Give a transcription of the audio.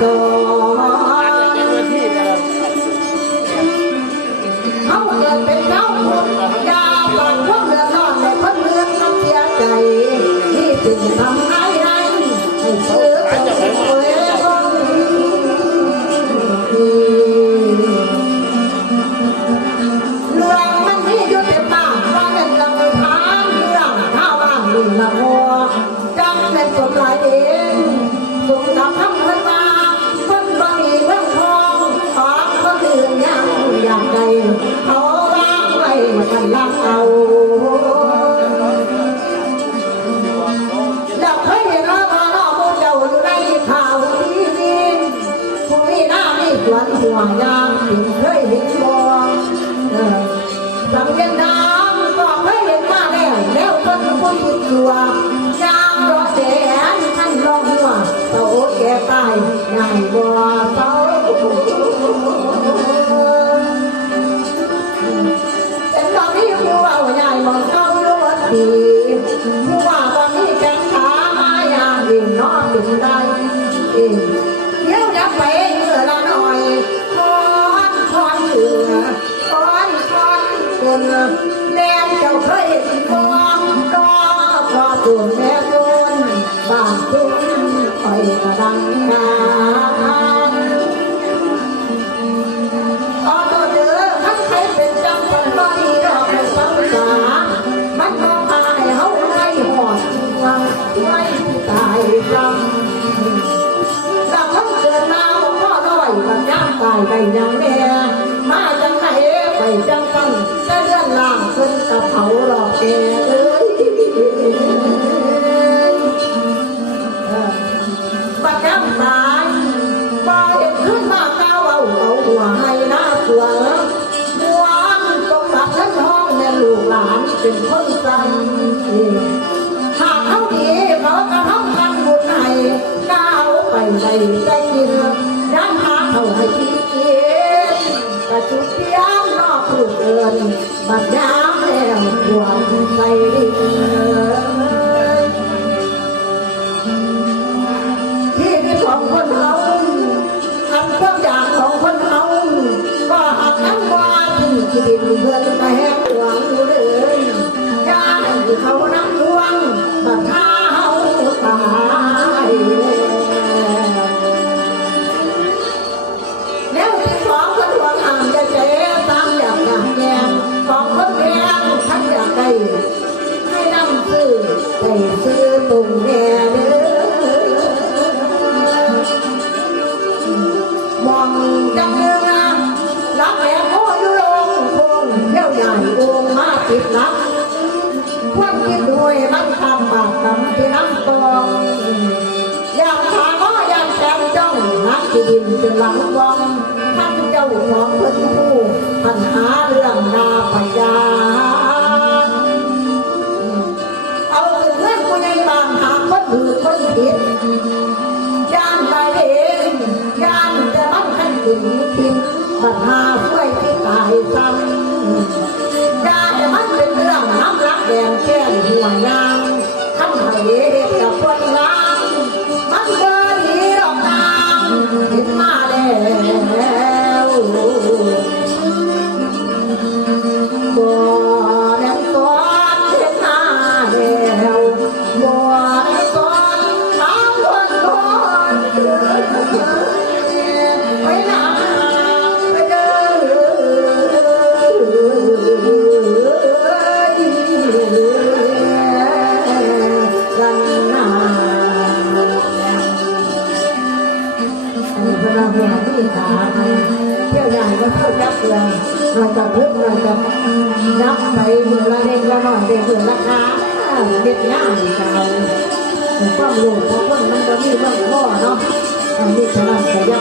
สอนเขาเกิดเป็นเจ้าคนยากพวกเดือดร้อนในคนเมืองน้ำเสียใจนี่จึงทำให้ได้ให้ซื้อตัวเองเรื่องมันมีอยู่เต็มบ้านว่าเป็นกำลังทานเรื่องข้าวบ้านลุงละมัวจำเป็นตัวลายเองสุขกับทำเงิ หัวยางถึงเคยเห็นบ่เออสังเกตน้ำก็เคยเห็นมาแล้วแล้วคนผู้คิดตัวยางรอแสนท่านรองหัวเต่าแก่ตายง่ายบ่เต่าเป็นตอนนี้ผู้ว่าใหญ่มองเข้ารถดีผู้ว่าตอนนี้แกงขามายางดินนอนดินได้เอง ตายจำแล้วทั้งเกิดมาบ่พอน้อยมันย่างตายไปยังแม่ เป็นคนสั่งหากเขาดีเขาก็ทำกันบุญให้ก้าวไปได้ใจยินย้ำหาเขาให้ดีกระจุดเทียมนอกผู้เกินบัดย้ำแล้วหัวใจดีที่นี่ของคนเฮาทำความอยากของคนเฮาก็หักน้ำว่าที่ดินเพื่อนแห้ บาปกรรมที่น้ำตองอยากถามว่าอยากแซมจ้องนักดินเป็นหลังวังท่านเจ้าของเพิ่นผู้ปัญหาเรื่องนาพญาเอาเรื่องผู้ใหญ่บานหาคนอื่นคนผิดย่านไปเองย่านจะมันให้ถึงทิมปัญหาช่วยที่ตายซ้ำจะมันเป็น เรื่อ เราเรียนที่ขามเที่ยวใหญ่ก็เที่ยวยับเลยเราจะพึ่งเราจะนับไปมือละเล็กละน้อยเด็กมือละค้าเด็กง่ายเราความรู้ของคนมันก็มีเรื่องพ่อเนาะอันนี้ฉะนั้นขยับ